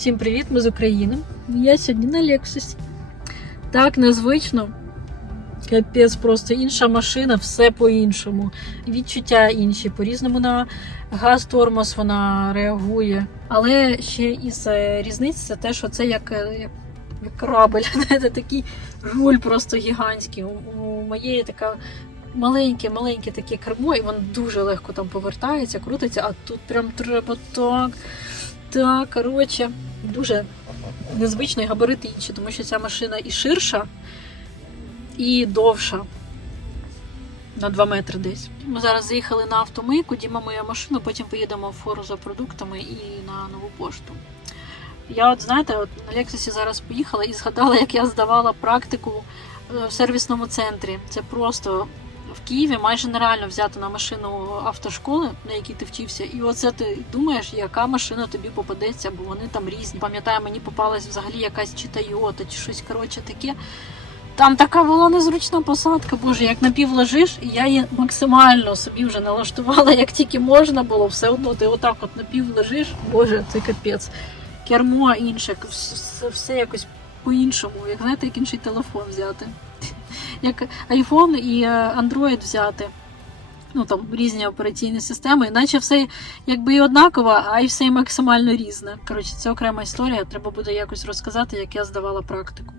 Всім привіт, ми з України. Я сьогодні на Лексусі. Так незвично. Капець, просто інша машина, все по-іншому. Відчуття інші. По-різному на газ тормоз вона реагує. Але ще із е, різниць це те, що це як, е, як, як корабель. Знаєте, такий руль просто гігантський. У, у моєї така маленьке, маленьке таке кермо, і воно дуже легко там повертається, крутиться, а тут прям треба так. Так, коротше, дуже незвично і габарити інші, тому що ця машина і ширша, і довша. На 2 метри десь. Ми зараз заїхали на автомийку, Діма моє машину, потім поїдемо в фору за продуктами і на нову пошту. Я, от знаєте, от на Лексусі зараз поїхала і згадала, як я здавала практику е, в сервісному центрі. Це просто в Києві майже нереально взяти на машину автошколи, на якій ти вчився, і оце ти думаєш, яка машина тобі попадеться, бо вони там різні. Пам'ятаю, мені попалась взагалі якась чи Тойота, чи щось коротше таке. Там така була незручна посадка, боже, як напів лежиш, і я її максимально собі вже налаштувала, як тільки можна було, все одно ти отак от напів лежиш, боже, це капець. Кермо інше, все, все якось по-іншому, як знаєте, як інший телефон взяти. Як iPhone і е, Android взяти. Ну там різні операційні системи, іначе все якби і однаково, а й все максимально різне. Коротше, це окрема історія. Треба буде якось розказати, як я здавала практику.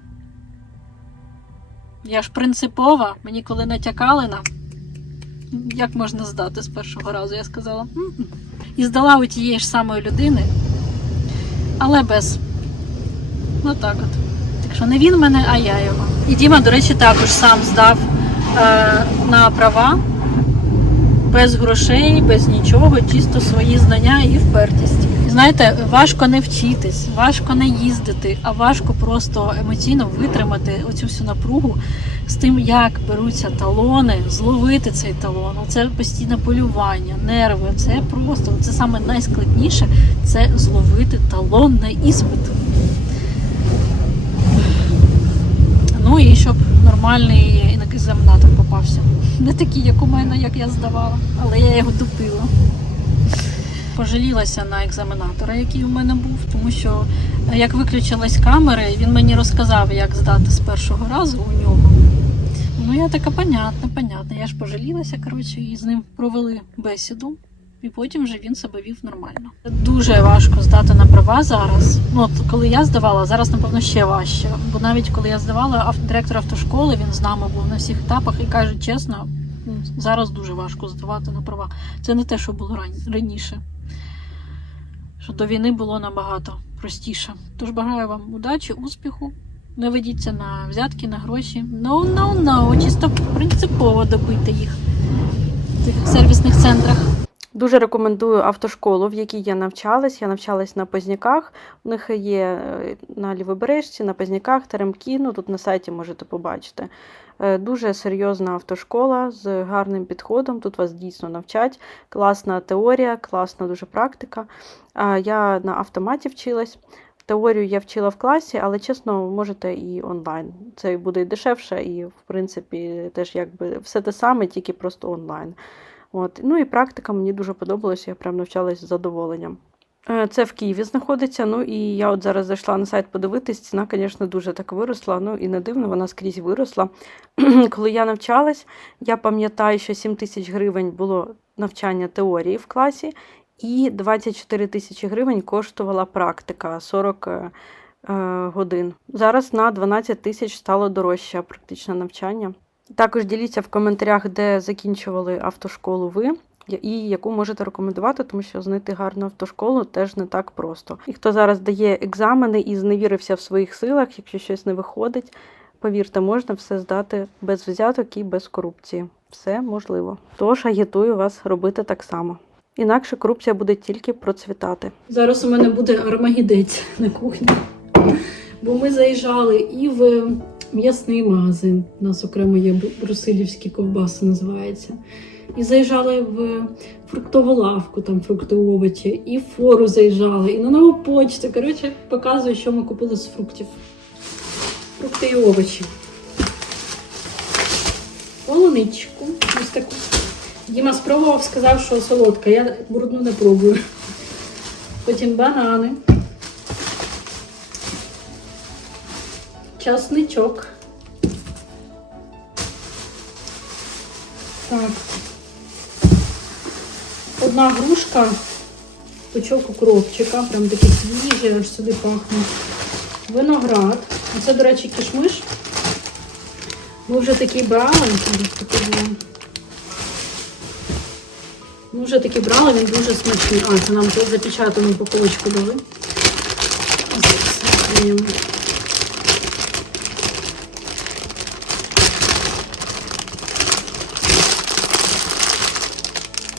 Я ж принципова, мені коли натякали на як можна здати з першого разу, я сказала. І здала у тієї ж самої людини, але без. Ну так от. Так що не він мене, а я його. І Діма, до речі, також сам здав е, на права без грошей, без нічого, чисто свої знання і впертість. Знаєте, важко не вчитись, важко не їздити, а важко просто емоційно витримати оцю всю напругу з тим, як беруться талони, зловити цей талон. Це постійне полювання, нерви. Це просто це саме найскладніше це зловити талон на іспит. Ну і щоб нормальний екзаменатор попався. Не такий, як у мене, як я здавала, але я його тупила. Пожалілася на екзаменатора, який у мене був, тому що як виключилась камери, він мені розказав, як здати з першого разу у нього. Ну, я така, понятно, понятно. Я ж пожалілася, коротше, і з ним провели бесіду. І потім вже він себе вів нормально. Дуже важко здати на права зараз. Ну, от коли я здавала, зараз напевно ще важче. Бо навіть коли я здавала, ав- директор автошколи він з нами був на всіх етапах і каже, чесно, ну, зараз дуже важко здавати на права. Це не те, що було ран- раніше. Що до війни було набагато простіше. Тож бажаю вам удачі, успіху. Не ведіться на взятки, на гроші. No, no, no. Чисто принципово добити їх в цих сервісних центрах. Дуже рекомендую автошколу, в якій я навчалась. Я навчалась на Позняках. У них є е, на Лівобережці, на Позняках, Теремки. Ну, тут на сайті можете побачити. Е, Дуже серйозна автошкола з гарним підходом. Тут вас дійсно навчать. Класна теорія, класна дуже практика. Я на автоматі вчилась. Теорію я вчила в класі, але чесно, можете і онлайн. Це буде і дешевше, і в принципі теж якби все те саме, тільки просто онлайн. От. Ну і практика мені дуже подобалася, я прям навчалась з задоволенням. Е, Це в Києві знаходиться. Ну і я от зараз зайшла на сайт подивитись. Ціна, звісно, дуже так виросла. Ну і не дивно, вона скрізь виросла. Коли я навчалась, я пам'ятаю, що 7 тисяч гривень було навчання теорії в класі, і 24 тисячі гривень коштувала практика 40 е, е, годин. Зараз на 12 тисяч стало дорожче практичне навчання. Також діліться в коментарях, де закінчували автошколу ви і яку можете рекомендувати, тому що знайти гарну автошколу теж не так просто. І хто зараз дає екзамени і зневірився в своїх силах, якщо щось не виходить, повірте, можна все здати без взяток і без корупції. Все можливо. Тож агітую вас робити так само. Інакше корупція буде тільки процвітати. Зараз у мене буде армагідець на кухні. Бо ми заїжджали і в м'ясний магазин. У нас окремо є брусилівські ковбаси, називається. І заїжджали в фруктову лавку, там фрукти овочі, і в фору заїжджали, і на нову почту. Коротше, показую, що ми купили з фруктів. Фрукти і овочі. Полуничку. Ось таку. Діма спробував, сказав, що солодка. Я брудну не пробую. Потім банани. Часничок. Так. Одна грушка, пучок укропчика, прям такий свіжий, аж сюди пахне. Виноград. Це, до речі, кішмиш. Ми вже такий брали. Ми вже такий брали, він дуже смачний. А, це нам тут запечатану упаковочку дали. Ось це відкриємо.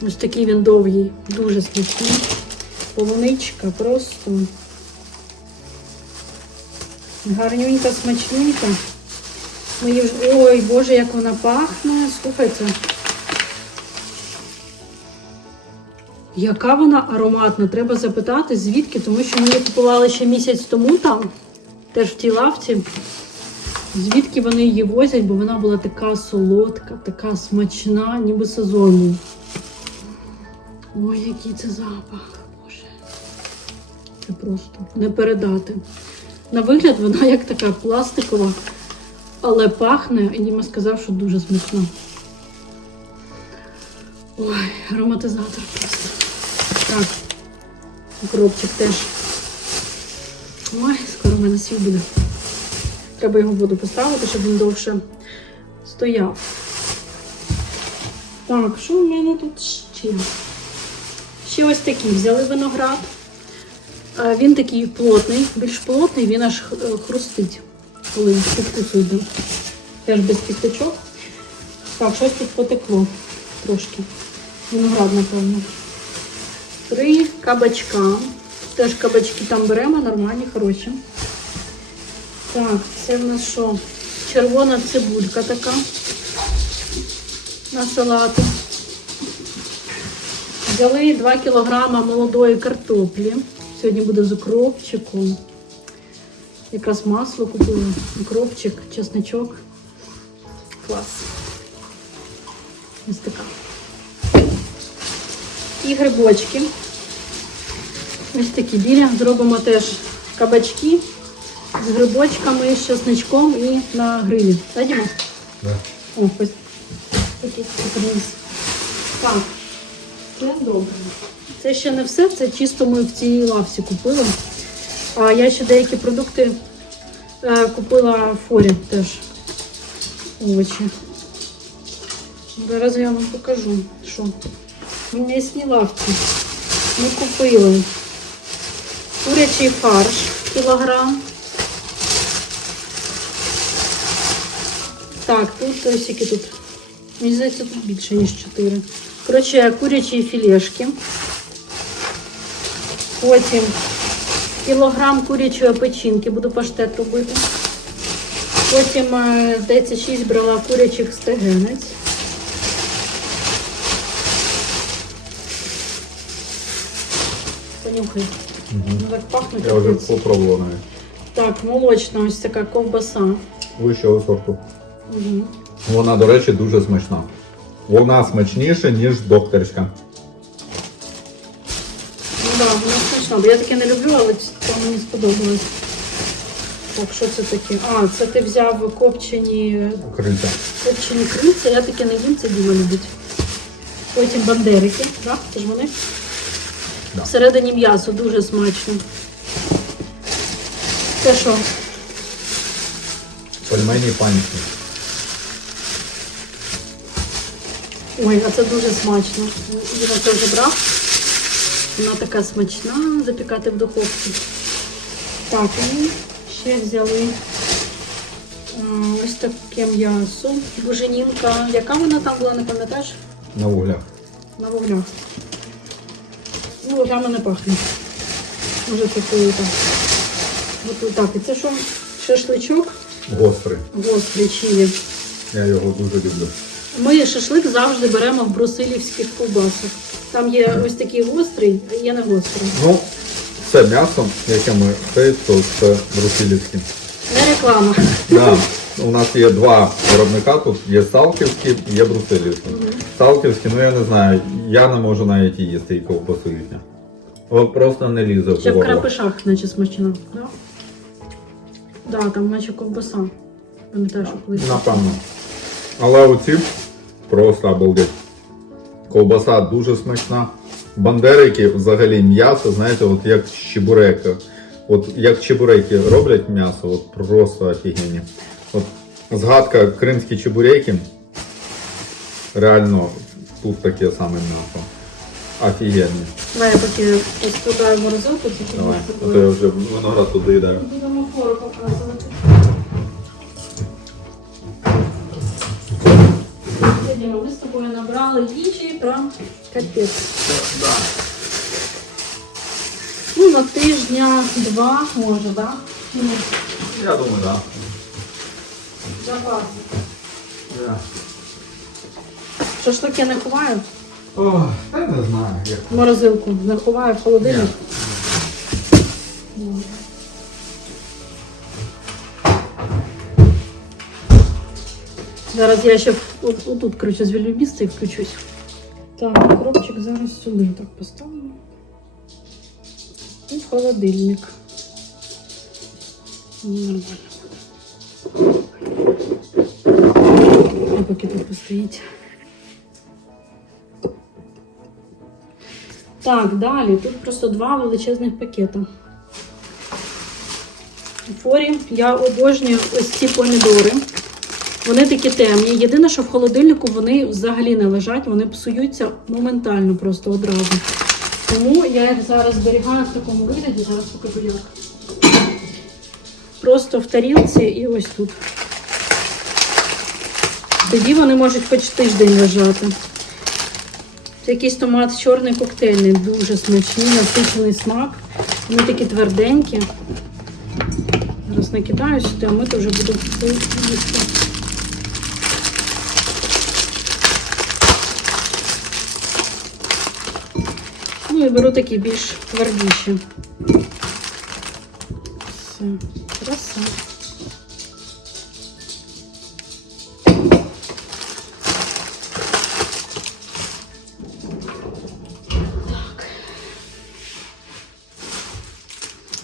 Ось такий він довгий, дуже смачний. Полуничка просто. Гарнюнька, смачненька. Ми її вже... Ой, Боже, як вона пахне. Слухайте. Яка вона ароматна? Треба запитати, звідки, тому що ми її купували ще місяць тому там, теж в тій лавці. Звідки вони її возять, бо вона була така солодка, така смачна, ніби сезонний. Ой, який це запах. Боже. Це просто не передати. На вигляд вона як така пластикова, але пахне, і Діма сказав, що дуже смачна. Ой, ароматизатор просто. Так, укропчик теж. Ой, скоро в мене свій буде. Треба його в воду поставити, щоб він довше стояв. Так, що в мене тут ще? Ще ось такий взяли виноград. Він такий плотний, більш плотний, він аж хрустить, коли підкусуєте. Теж без кісточок. Так, щось тут потекло трошки. Виноград, напевно. Три кабачка. Теж кабачки там беремо, нормальні, хороші. Так, це в нас що? Червона цибулька така на салати. Взяли 2 кілограма молодої картоплі. Сьогодні буде з укропчиком. Якраз масло купили. Укропчик, чесничок. Клас. Ось така. І грибочки. Ось такі білі. Зробимо теж кабачки з грибочками, з чесничком і на грилі. Так, Да. О, ось такий. Так, добре. Це ще не все, це чисто ми в цій лавці купили. А я ще деякі продукти е, купила форі теж. Овочі. Зараз я вам покажу, що. В м'ясній лавці ми купили курячий фарш кілограм. Так, тут ось тут. Мені здається, тут більше, ніж 4. Коротше, курячі філешки. Потім кілограм курячої печінки, буду паштет робити. Потім, е, здається, 6 брала курячих стегенець. Понюхай. Мгм. Ну, так пахнуть. Я вже капець. попробував навіть. Так, молочна ось така ковбаса. Вищого сорту. Угу. Вона, до речі, дуже смачна. Вона смачніша, ніж докторська. Ну так, да, вона смачна. Бо я таке не люблю, але це мені сподобалось. Так, що це таке? А, це ти взяв копчені, Крильця. копчені крильця. Я таке не їм, це Діма любить. Потім бандерики, так? Це ж вони? Да. Всередині м'ясо дуже смачно. Це що? Пельмені панські. Ой, а це дуже смачно. Діма це вже брав. Вона така смачна, запікати в духовці. Так, і ще взяли ось таке м'ясо. Буженінка. Яка вона там була, не пам'ятаєш? На углях. На вуглях. Ну, вуглями не пахне. Може такою так. Готую. Так, і це що? Шашличок Гострий. гострий чилі. Я його дуже люблю. Ми шашлик завжди беремо в брусилівських ковбасах. Там є ось такий гострий, а є не гострий. Ну, це м'ясо, яке ми це, то це брусилівське. Не реклама. Да. У нас є два виробника, тут є Салківський і є Брусилівський. Салківський, ну я не знаю, я не можу навіть і їсти і ковбасу їхню. От просто не лізе в Ще в горло. крапишах, наче смачно. Да? Да, там наче ковбаса. Пам'ятаєш, що колись. Напевно. Але оці просто обалдеть. Ковбаса дуже смачна. Бандерики взагалі м'ясо, знаєте, от як чебуреки. От як чебуреки роблять м'ясо, от просто офігенні. От згадка кримські чебуреки. Реально тут таке саме м'ясо. Офігенні. Давай я поки складаю морозилку, тільки Давай, а то я вже виноград туди йде. Будемо фору показувати. Сьогодні ми з тобою набрали їжі прям капець. Ну, на тижня два, може, так? Да? Ну, Я думаю, так. запаси. Да. Шашлики не ховаю, О, та не знаю, як. в морозилку не ховаю в холодильник. Ну. Зараз я ще от- отут, коротше, звільню місце і включусь. Так, укропчик зараз сюди так поставимо. І в холодильник. Нормально буде. Поки тут постоїть. Так, далі. Тут просто два величезних пакета. У форі я обожнюю ось ці помідори. Вони такі темні. Єдине, що в холодильнику вони взагалі не лежать, вони псуються моментально, просто одразу. Тому я їх зараз зберігаю в такому вигляді, зараз покажу як. Просто в тарілці і ось тут. Тоді вони можуть хоч тиждень лежати. Це якийсь томат чорний коктейльний, дуже смачний, насичений смак. Вони такі тверденькі. Зараз накидаю сюди, а ми то вже буду їсти. Ну беру такі більш твердіші. Все, краса.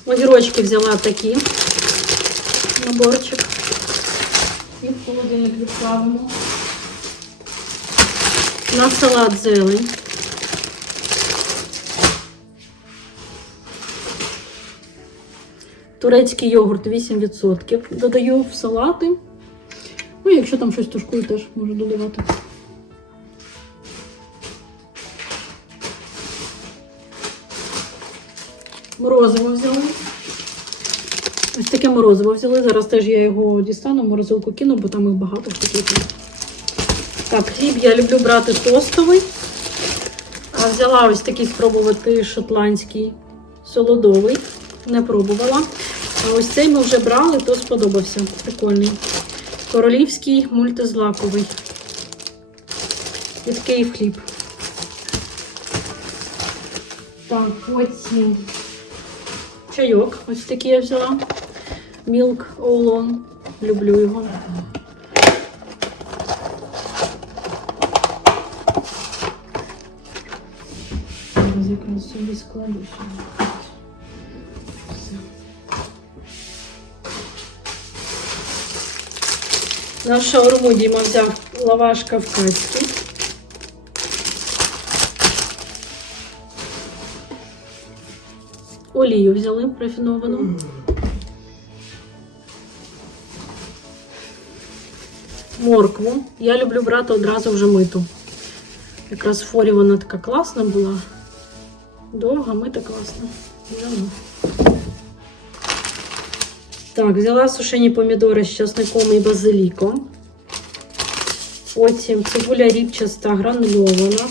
Огірочки взяла такі. Наборчик. І в холодильник відправимо. На салат зелень. Турецький йогурт 8%. Додаю в салати. Ну, якщо там щось тушкую, теж можу додавати. Морозиво взяли. Ось таке морозиво взяли. Зараз теж я його дістану, морозилку кину, бо там їх багато пакеті. Так, хліб я люблю брати тостовий. А взяла ось такий спробувати шотландський солодовий. Не пробувала. А ось цей ми вже брали, то сподобався. Прикольний. Королівський мультизлаковий. Від Київ хліб. Так, потім чайок. Ось такий я взяла. Milk Oolong. Люблю його. Зараз якраз собі складу. На шаурму Діма взяв лаваш кавказький. Олію взяли рафіновану. Моркву. Я люблю брати одразу вже миту. Якраз в форі вона така класна була. Довга, мита класна. Взяла. Так, взяла сушені помідори з часником і базиліком. Потім цибуля ріпчаста гранульована.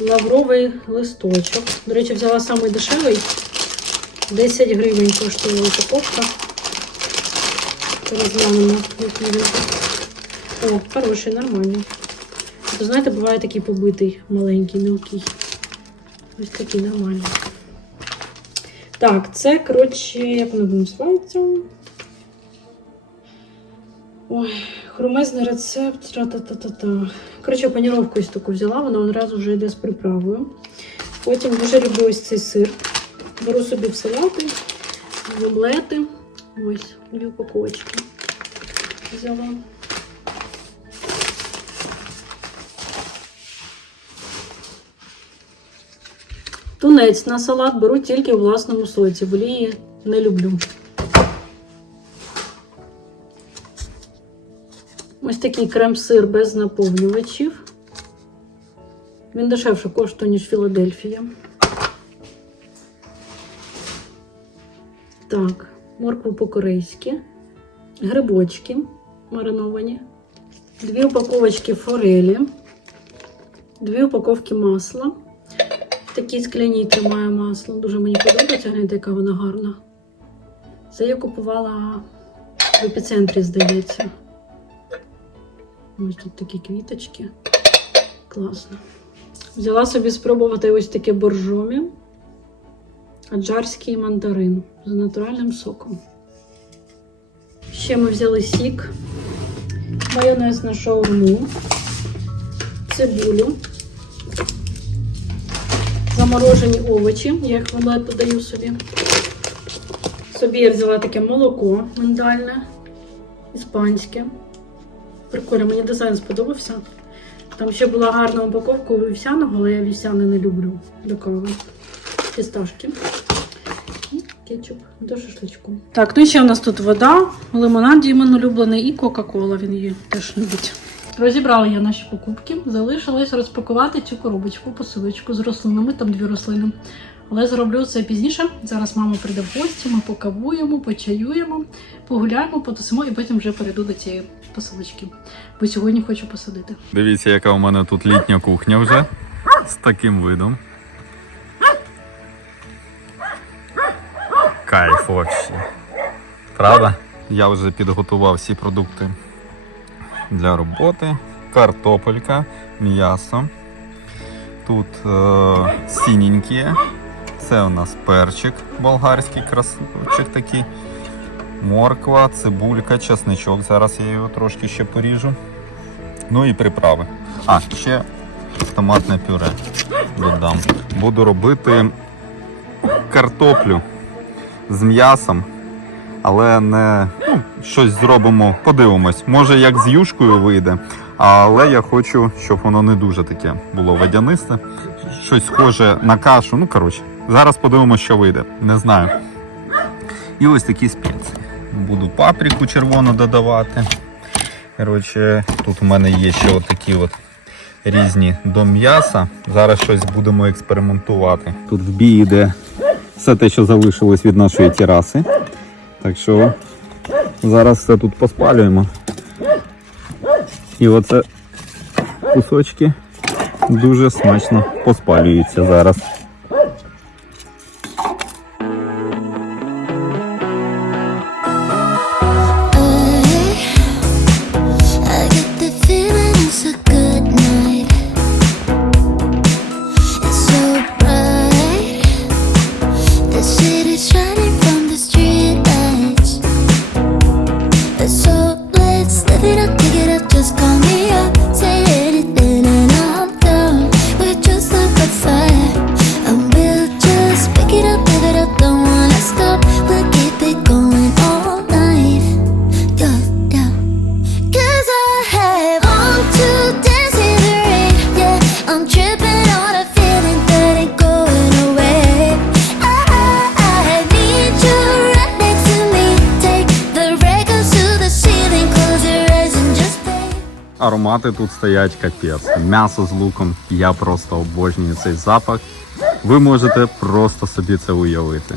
Лавровий листочок. До речі, взяла самий дешевий. 10 гривень коштує упаковка. Зараз глянемо, який він. О, хороший, нормальний. Ви знаєте, буває такий побитий, маленький, мілкий. Ось такий нормальний. Так, це, коротше, як воно називається? Ой, хромезний рецепт. Тра-та-та-та-та. Коротше, паніровку ось таку взяла, вона одразу вже йде з приправою. Потім дуже люблю ось цей сир. Беру собі в салати. в омлети. Ось, дві упаковочки взяла. Тунець на салат беру тільки у власному соці, бо олії не люблю. Ось такий крем-сир без наповнювачів. Він дешевше коштує, ніж Філадельфія. Так, моркву по-корейськи, грибочки мариновані, дві упаковочки форелі, дві упаковки масла. Такій скляній тримаю масло. Дуже мені подобається, гляньте, яка вона гарна. Це я купувала в епіцентрі, здається. Ось тут такі квіточки. Класно. Взяла собі спробувати ось таке боржомі. Аджарський мандарин з натуральним соком. Ще ми взяли сік, майонез на шаурму, цибулю, заморожені овочі, я їх в омлет додаю собі. Собі я взяла таке молоко миндальне, іспанське. Прикольно, мені дизайн сподобався. Там ще була гарна упаковка вівсяного, але я вівсяне не люблю до кави. Фісташки. Кетчуп до шашличку. Так, ну і ще в нас тут вода, лимонад Дімон улюблений і Кока-Кола. Він її теж любить. Розібрала я наші покупки. Залишилось розпакувати цю коробочку, посилочку з рослинами, там дві рослини. Але зроблю це пізніше. Зараз мама прийде в гості, ми покавуємо, почаюємо, погуляємо, потусимо і потім вже перейду до цієї посилочки. Бо сьогодні хочу посадити. Дивіться, яка у мене тут літня кухня вже з таким видом. Кайф вообще. Правда? Я вже підготував всі продукти для роботи. Картопелька, м'ясо. Тут е, синенькі. Це у нас перчик болгарський, красавчик такий. Морква, цибулька, чесничок. Зараз я його трошки ще поріжу. Ну і приправи. А, ще томатне пюре додам. Буду робити картоплю з м'ясом, але не ну, щось зробимо, подивимось. Може як з юшкою вийде, але я хочу, щоб воно не дуже таке було водянисте. Щось схоже на кашу. Ну, коротше, зараз подивимось, що вийде. Не знаю. І ось такі спеції. Буду паприку червону додавати. Коротше, тут у мене є ще отакі от різні до м'яса. Зараз щось будемо експериментувати. Тут в бій йде все те, що залишилось від нашої тераси. Так що зараз все тут поспалюємо. І оце кусочки дуже смачно поспалюються зараз. Аромати тут стоять капець. М'ясо з луком. Я просто обожнюю цей запах. Ви можете просто собі це уявити.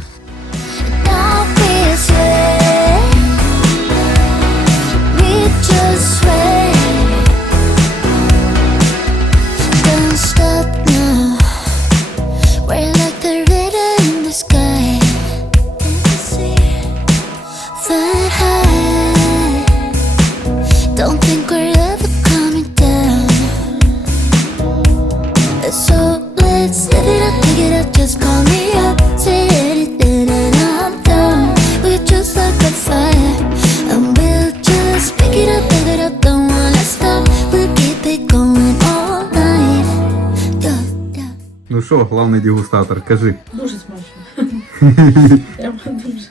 Що, головний дегустатор, кажи. Дуже смачно. Прямо дуже.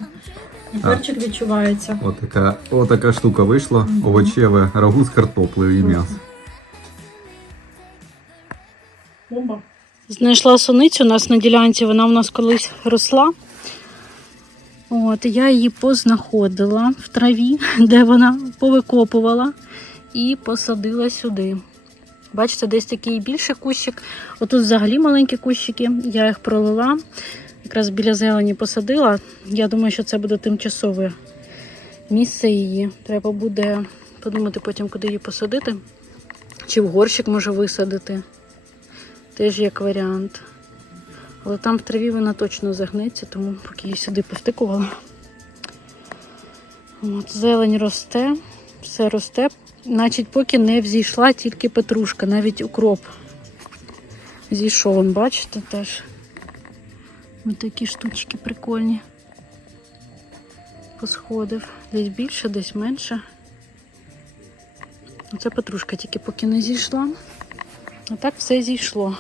І перчик відчувається. Отака, отака штука вийшла. Овочеве рагу з картоплею і м'ясом. Бомба. Знайшла суницю у нас на ділянці, вона у нас колись росла. От, я її познаходила в траві, де вона повикопувала і посадила сюди. Бачите, десь такий більший кущик. Отут взагалі маленькі кущики. Я їх пролила. Якраз біля зелені посадила. Я думаю, що це буде тимчасове місце її. Треба буде подумати потім, куди її посадити. Чи в горщик може висадити. Теж як варіант. Але там в траві вона точно загнеться, тому поки її сюди повтикувала. От, зелень росте, все росте. Значить, поки не взійшла тільки петрушка, навіть укроп. Зійшов, бачите, теж. Ось такі штучки прикольні. Посходив. Десь більше, десь менше. Оце петрушка тільки поки не зійшла. А так все зійшло.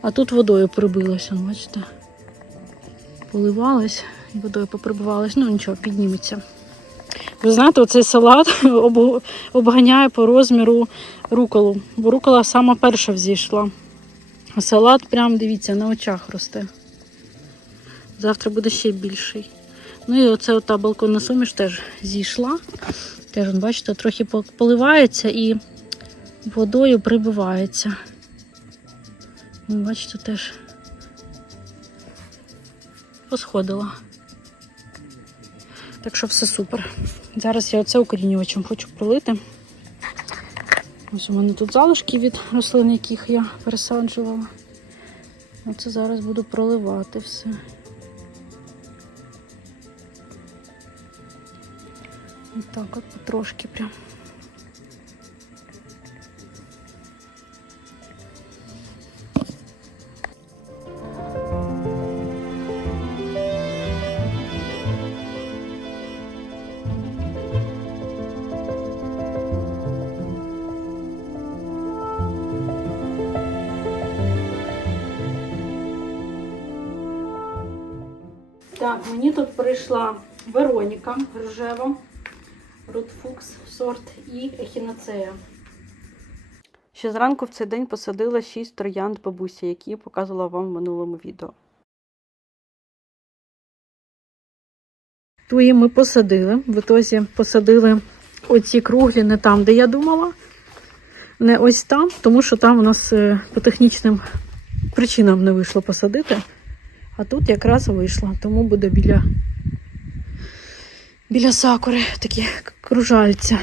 А тут водою прибилося, бачите? Поливалось і водою поприбивалось. Ну нічого, підніметься. Ви знаєте, оцей салат обганяє по розміру руколу, бо рукола сама перша взійшла. А салат прям, дивіться, на очах росте. Завтра буде ще більший. Ну і оце ота балконна суміш теж зійшла. Теж, бачите, трохи поливається і водою прибивається. Ну, Бачите, теж посходила. Так що все супер. Зараз я оце укорінювачем хочу пролити. Ось у мене тут залишки від рослин, яких я пересаджувала. Оце зараз буду проливати все. І так от потрошки прям. Тут Вероніка рожева, Рутфукс сорт і ехінацея. Ще зранку в цей день посадила шість троянд бабусі, які я показувала вам в минулому відео. Туї ми посадили. В ітозі посадили оці круглі не там, де я думала. Не ось там, тому що там у нас е, по технічним причинам не вийшло посадити. А тут якраз вийшло. Тому буде біля, біля сакури такі кружальця.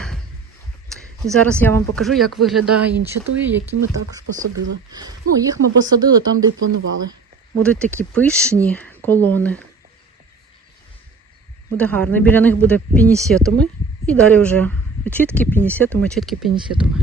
І зараз я вам покажу, як виглядає інші туї, які ми також посадили. Ну, їх ми посадили там, де й планували. Будуть такі пишні колони. Буде гарно. Біля них буде пінісетуми. І далі вже чіткі пінісетуми, чіткі пінісетуми.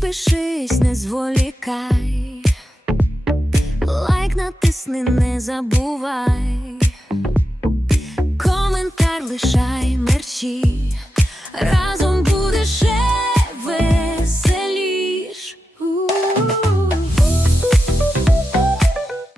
Підпишись, не зволікай, лайк натисни, не забувай, коментар лишай мерчі, разом будеш.